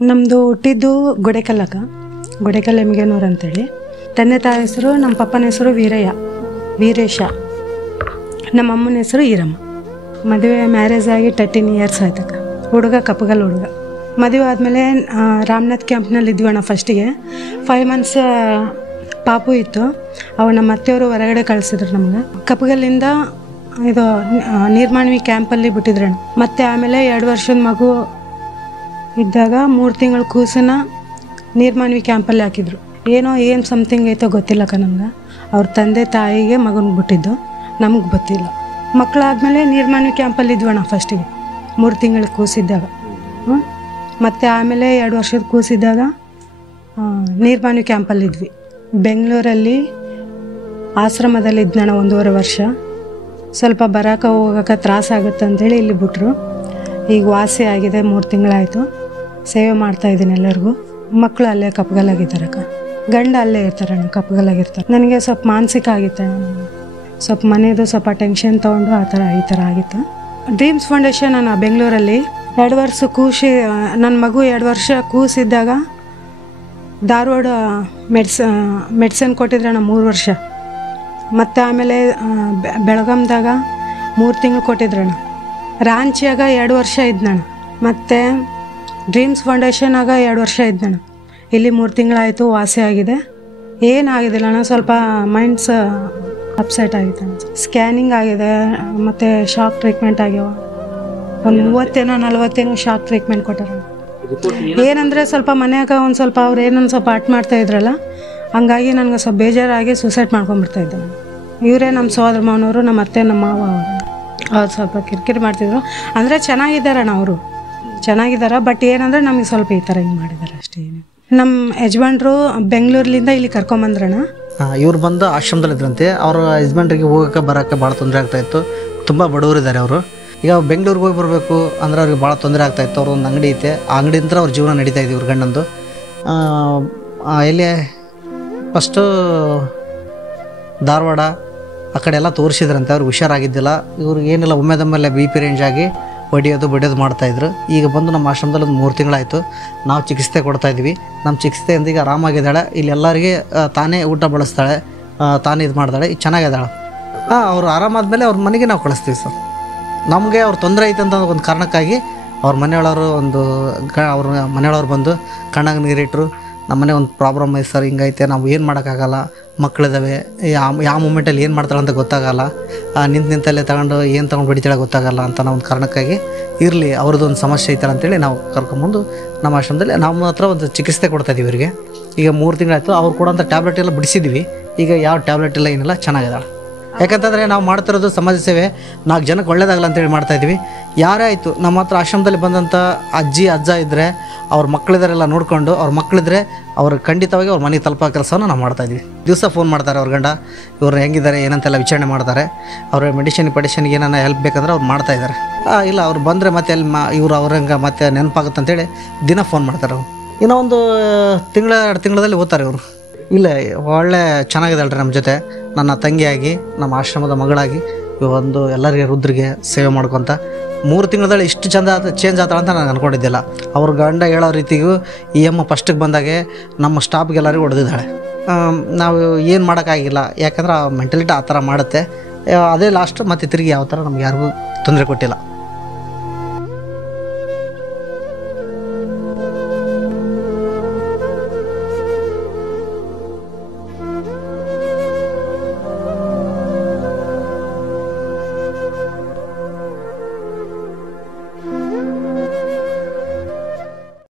ನಮ್ಮದು ಹುಟ್ಟಿದ್ದು ಗುಡೇಕಲ್ಲಕ್ಕ, ಗುಡೇಕಲ್ ಎಮ್ಗೇನೂರು ಅಂತೇಳಿ. ತಂದೆ ತಾಯಿ ಹೆಸರು, ನಮ್ಮ ಪಪ್ಪನ ಹೆಸರು ವೀರೇಶ, ನಮ್ಮ ಅಮ್ಮನ ಹೆಸರು ಈರಮ್ಮ. ಮದುವೆ ಮ್ಯಾರೇಜ್ ಆಗಿ 13 ಇಯರ್ಸ್ ಆಯ್ತಕ್ಕ. ಹುಡುಗ ಕಪ್ಪಗಲ್ ಹುಡುಗ. ಮದುವೆ ಆದಮೇಲೆ ರಾಮನಾಥ್ ಕ್ಯಾಂಪ್ನಲ್ಲಿ ಇದ್ವಣ್ಣ. ಫಸ್ಟಿಗೆ 5 ಮಂತ್ಸ್ ಪಾಪು ಇತ್ತು. ಅವು ನಮ್ಮ ಅತ್ತೆಯವರು ಹೊರಗಡೆ ಕಳಿಸಿದ್ರು ನಮ್ಗೆ. ಕಪ್ಪಗಲ್ಲಿಂದ ಇದು ನೀರ್ಮಾಣ್ವಿ ಕ್ಯಾಂಪಲ್ಲಿ ಬಿಟ್ಟಿದ್ರಣ್ಣ. ಮತ್ತು ಆಮೇಲೆ 2 ವರ್ಷದ ಮಗು ಇದ್ದಾಗ 3 ತಿಂಗಳ ಕೂಸನ್ನ ನೀರ್ಮಾಣ್ವಿ ಕ್ಯಾಂಪಲ್ಲಿ ಹಾಕಿದ್ರು. ಏನು ಸಮಥಿಂಗ್ ಐತೋ ಗೊತ್ತಿಲ್ಲಕ್ಕ ನಮ್ಗೆ. ಅವ್ರ ತಂದೆ ತಾಯಿಗೆ ಮಗನಿಗೆ ಬಿಟ್ಟಿದ್ದು, ನಮಗೆ ಗೊತ್ತಿಲ್ಲ. ಮಕ್ಕಳಾದಮೇಲೆ ನೀರ್ಮಾಣ್ವಿ ಕ್ಯಾಂಪಲ್ಲಿ ಇದ್ವಣ್ಣ ಫಸ್ಟಿಗೆ 3 ತಿಂಗಳ ಕೂಸಿದ್ದಾಗ. ಮತ್ತು ಆಮೇಲೆ 2 ವರ್ಷದ ಕೂಸಿದ್ದಾಗ ನೀರ್ಮಾಣ್ವಿ ಕ್ಯಾಂಪಲ್ಲಿದ್ವಿ. ಬೆಂಗಳೂರಲ್ಲಿ ಆಶ್ರಮದಲ್ಲಿ ಇದ್ನಣ್ಣ 1.5 ವರ್ಷ. ಸ್ವಲ್ಪ ಬರೋಕೆ ಹೋಗೋಕೆ ತ್ರಾಸಾಗುತ್ತೆ ಅಂಥೇಳಿ ಇಲ್ಲಿ ಬಿಟ್ರು. ಈಗ ವಾಸಿ ಆಗಿದೆ, 3 ತಿಂಗಳಾಯಿತು. ಸೇವೆ ಮಾಡ್ತಾಯಿದ್ದೀನಿ ಎಲ್ಲರಿಗೂ. ಮಕ್ಕಳು ಅಲ್ಲೇ ಕಪ್ಪಗಲ್ಲಾಗಿದ್ದಾರಕ್ಕ. ಗಂಡ ಅಲ್ಲೇ ಇರ್ತಾರಣ್ಣ, ಕಪ್ಪಗಲ್ಲಾಗಿರ್ತಾರೆ. ನನಗೆ ಸ್ವಲ್ಪ ಮಾನಸಿಕ ಆಗಿತ್ತಣ್ಣ. ಸ್ವಲ್ಪ ಮನೆಯದು ಸ್ವಲ್ಪ ಟೆನ್ಷನ್ ತೊಗೊಂಡು ಈ ಥರ ಆಗಿತ್ತು. ಡ್ರೀಮ್ಸ್ ಫೌಂಡೇಶನ್ ನಾನು ಬೆಂಗಳೂರಲ್ಲಿ 2 ವರ್ಷ ನನ್ನ ಮಗು 2 ವರ್ಷ ಕೂಸಿದ್ದಾಗ ಧಾರವಾಡ ಮೆಡಿಸಿನ್ ಕೊಟ್ಟಿದ್ರಣ್ಣ 3 ವರ್ಷ. ಮತ್ತು ಆಮೇಲೆ ಬೆಳಗಾಂದಾಗ 3 ತಿಂಗಳು ಕೊಟ್ಟಿದ್ರಣ್ಣ. ರಾಂಚಿಯಾಗ 2 ವರ್ಷ ಇದ್ನಣ್ಣ. ಮತ್ತು ಡ್ರೀಮ್ಸ್ ಫೌಂಡೇಶನಾಗ 2 ವರ್ಷ ಇದ್ನಣ್ಣ. ಇಲ್ಲಿ 3 ತಿಂಗಳಾಯಿತು, ವಾಸಿ ಆಗಿದೆ. ಏನಾಗಿದ್ದಿಲ್ಲ ಅಣ್ಣ, ಸ್ವಲ್ಪ ಮೈಂಡ್ಸ್ ಅಪ್ಸೆಟ್ ಆಗಿತ್ತು. ಸ್ಕ್ಯಾನಿಂಗ್ ಆಗಿದೆ, ಮತ್ತು ಶಾಕ್ ಟ್ರೀಟ್ಮೆಂಟ್ ಆಗ್ಯಾವ. ಒಂದು 30-40 ಶಾಕ್ ಟ್ರೀಟ್ಮೆಂಟ್ ಕೊಟ್ಟಾರ. ಏನಂದರೆ ಸ್ವಲ್ಪ ಮನ್ಯಾಗ ಒಂದು ಸ್ವಲ್ಪ ಅವ್ರು ಏನೊಂದು ಸ್ವಲ್ಪ ಆಟ ಮಾಡ್ತಾಯಿದ್ರಲ್ಲ, ಹಂಗಾಗಿ ನನಗೆ ಸ್ವಲ್ಪ ಬೇಜಾರಾಗಿ ಸೂಸೈಡ್ ಮಾಡ್ಕೊಂಡ್ಬಿಡ್ತಾಯಿದ್ದೆ ನಾನು. ಇವರೇ ನಮ್ಮ ಸೋದರ ಮಾವನವರು, ನಮ್ಮ ಅತ್ತೆ, ನಮ್ಮ ಮಾವ ಅವ್ರು ಸ್ವಲ್ಪ ಕಿರಿಕಿರಿ ಮಾಡ್ತಿದ್ರು. ಅಂದರೆ ಚೆನ್ನಾಗಿದ್ದಾರಣ್ಣ, ಅವರು ಚೆನ್ನಾಗಿದ್ದಾರೆ. ಬಟ್ ಏನಂದರೆ ನಮಗೆ ಸ್ವಲ್ಪ ಈ ಥರ ಹಿಂಗೆ ಮಾಡಿದ್ದಾರೆ ಅಷ್ಟೇ. ನಮ್ಮ ಯಜಮಾನ್ರು ಬೆಂಗಳೂರಿಂದ ಇಲ್ಲಿ ಕರ್ಕೊಂಬಂದ್ರಣ್ಣ. ಇವ್ರು ಬಂದು ಆಶ್ರಮದಲ್ಲಿದ್ದರಂತೆ. ಅವ್ರ ಯಜಮಾನ್ರಿಗೆ ಹೋಗೋಕೆ ಬರೋಕ್ಕೆ ಭಾಳ ತೊಂದರೆ ಆಗ್ತಾಯಿತ್ತು. ತುಂಬ ಬಡವರಿದ್ದಾರೆ ಅವರು. ಈಗ ಬೆಂಗಳೂರಿಗೆ ಹೋಗಿ ಬರಬೇಕು ಅಂದ್ರೆ ಅವ್ರಿಗೆ ಭಾಳ ತೊಂದರೆ ಆಗ್ತಾಯಿತ್ತು. ಅವ್ರ ಒಂದು ಅಂಗಡಿ ಐತೆ, ಆ ಅಂಗಡಿಯಿಂದ ಅವ್ರ ಜೀವನ ನಡೀತಾ ಇದೆ ಇವ್ರ ಗಂಡಂದು. ಎಲ್ಲಿ ಫಸ್ಟು ಧಾರವಾಡ ಆ ಕಡೆ ಎಲ್ಲ ತೋರಿಸಿದ್ರಂತೆ. ಅವ್ರಿಗೆ ಹುಷಾರಾಗಿದ್ದಿಲ್ಲ. ಇವ್ರಿಗೆ ಏನಿಲ್ಲ, ಒಮ್ಮೆದಮ್ಮೆಲ್ಲ BP ರೇಂಜ್ ಆಗಿ ಬಡಿಯೋದು ಮಾಡ್ತಾಯಿದ್ರು. ಈಗ ಬಂದು ನಮ್ಮ ಆಶ್ರಮದಲ್ಲಿ ಒಂದು 3 ತಿಂಗಳಾಯಿತು. ನಾವು ಚಿಕಿತ್ಸೆ ಕೊಡ್ತಾಯಿದ್ವಿ. ನಮ್ಮ ಚಿಕಿತ್ಸೆಯಿಂದ ಈಗ ಆರಾಮಾಗಿದ್ದಾಳೆ. ಇಲ್ಲಿ ಎಲ್ಲರಿಗೆ ತಾನೇ ಊಟ ಬಳಸ್ತಾಳೆ, ತಾನೇ ಇದು ಮಾಡ್ತಾಳೆ, ಈಗ ಚೆನ್ನಾಗಿದ್ದಾಳೆ. ಅವ್ರು ಆರಾಮಾದ್ಮೇಲೆ ಅವ್ರ ಮನೆಗೆ ನಾವು ಕಳಿಸ್ತೀವಿ ಸರ್. ನಮಗೆ ಅವ್ರು ತೊಂದರೆ ಐತೆ ಅಂತ ಒಂದು ಕಾರಣಕ್ಕಾಗಿ ಅವ್ರ ಮನೆಯೊಳವರು ಅವ್ರ ಮನೆಯೊಳವ್ರು ಬಂದು ಕಣ್ಣಾಗ ನೀರಿಟ್ಟರು. ನಮ್ಮನೆ ಒಂದು ಪ್ರಾಬ್ಲಮ್ ಐತೆ ಸರ್, ಹಿಂಗೈತೆ, ನಾವು ಏನು ಮಾಡೋಕ್ಕಾಗಲ್ಲ, ಮಕ್ಕಳಿದ್ದಾವೆ, ಯಾವ ಮೂಮೆಂಟಲ್ಲಿ ಏನು ಮಾಡ್ತಾಳೆ ಅಂತ ಗೊತ್ತಾಗಲ್ಲ, ನಿಂತಲ್ಲೇ ತಗೊಂಡು ಏನು ತೊಗೊಂಡು ಬಿಡ್ತಾಳೆ ಗೊತ್ತಾಗಲ್ಲ ಅಂತ ನಾವು ಒಂದು ಕಾರಣಕ್ಕಾಗಿ ಇರಲಿ, ಅವ್ರದ್ದೊಂದು ಸಮಸ್ಯೆ ಐತಲ್ಲ ಅಂತೇಳಿ ನಾವು ಕರ್ಕೊಂಬಂದು ನಮ್ಮ ಆಶ್ರಮದಲ್ಲಿ ನಮ್ಮ ಹತ್ರ ಒಂದು ಚಿಕಿತ್ಸೆ ಕೊಡ್ತಾಯಿದ್ದೀವಿ ಇವರಿಗೆ. ಈಗ 3 ತಿಂಗಳಾಯಿತು. ಅವ್ರು ಕೊಡೋಂಥ ಟ್ಯಾಬ್ಲೆಟ್ ಎಲ್ಲ ಬಿಡಿಸಿದ್ವಿ. ಈಗ ಯಾವ ಟ್ಯಾಬ್ಲೆಟ್ ಇಲ್ಲ, ಏನಿಲ್ಲ, ಚೆನ್ನಾಗಿದ್ದಾಳೆ. ಯಾಕಂತಂದರೆ ನಾವು ಮಾಡ್ತಿರೋದು ಸಮಾಜ ಸೇವೆ, 4 ಜನಕ್ಕೆ ಒಳ್ಳೇದಾಗಲ್ಲ ಅಂತೇಳಿ ಮಾಡ್ತಾಯಿದ್ವಿ. ಯಾರೇ ಆಯಿತು ನಮ್ಮ ಹತ್ರ ಆಶ್ರಮದಲ್ಲಿ ಬಂದಂಥ ಅಜ್ಜಿ ಅಜ್ಜ ಇದ್ದರೆ, ಅವ್ರ ಮಕ್ಕಳಿದಾರೆಲ್ಲ ನೋಡಿಕೊಂಡು, ಅವ್ರ ಮಕ್ಕಳಿದ್ರೆ ಅವ್ರು ಖಂಡಿತವಾಗಿ ಅವ್ರ ಮನೆಗೆ ತಲುಪೋ ಕೆಲಸವನ್ನು ನಾವು ಮಾಡ್ತಾಯಿದ್ವಿ. ದಿವಸ ಫೋನ್ ಮಾಡ್ತಾರೆ ಅವ್ರ ಗಂಡ, ಇವ್ರು ಹೆಂಗಿದ್ದಾರೆ ಏನಂತೆಲ್ಲ ವಿಚಾರಣೆ ಮಾಡ್ತಾರೆ. ಅವ್ರ ಮೆಡಿಷನ್ಗೆ ಏನಾನ ಹೆಲ್ಪ್ ಬೇಕಂದ್ರೆ ಅವ್ರು ಮಾಡ್ತಾಯಿದ್ದಾರೆ. ಇಲ್ಲ ಅವ್ರು ಬಂದರೆ ಮತ್ತೆ ಅಲ್ಲಿ ಇವ್ರು ಅವ್ರಂಗೆ ಮತ್ತೆ ನೆನಪಾಗುತ್ತೆ ಅಂತೇಳಿ ದಿನ ಫೋನ್ ಮಾಡ್ತಾರೆ. ಅವ್ರು ಇನ್ನೂ ಒಂದು 1-2 ತಿಂಗಳಲ್ಲಿ ಓದ್ತಾರೆ ಇವರು. ಇಲ್ಲ ಒಳ್ಳೆ ಚೆನ್ನಾಗಿದ್ದಾಳ್ರಿ ನಮ್ಮ ಜೊತೆ, ನನ್ನ ತಂಗಿಯಾಗಿ, ನಮ್ಮ ಆಶ್ರಮದ ಮಗಳಾಗಿ ಒಂದು ಎಲ್ಲರಿಗೆ ರುದ್ರಿಗೆ ಸೇವೆ ಮಾಡ್ಕೊತ 3 ತಿಂಗಳಲ್ಲಿ ಇಷ್ಟು ಚೇಂಜ್ ಆತಾಳ ಅಂತ ನಾನು ಅಂದ್ಕೊಂಡಿದ್ದಿಲ್ಲ. ಅವ್ರ ಗಂಡ ಹೇಳೋ ರೀತಿಗೂ ಈ ಅಮ್ಮ ಫಸ್ಟಿಗೆ ಬಂದಾಗೆ ನಮ್ಮ ಸ್ಟಾಫ್ಗೆಲ್ಲರಿಗೂ ಹೊಡೆದಿದ್ದಾಳೆ. ನಾವು ಏನು ಮಾಡೋಕ್ಕಾಗಿಲ್ಲ, ಯಾಕಂದ್ರೆ ಆ ಮೆಂಟಲಿಟಿ ಆ ಥರ ಮಾಡುತ್ತೆ. ಅದೇ ಲಾಸ್ಟ್, ಮತ್ತು ತಿರುಗಿ ಯಾವ ಥರ ನಮ್ಗೆ ಯಾರಿಗೂ ತೊಂದರೆ ಕೊಟ್ಟಿಲ್ಲ.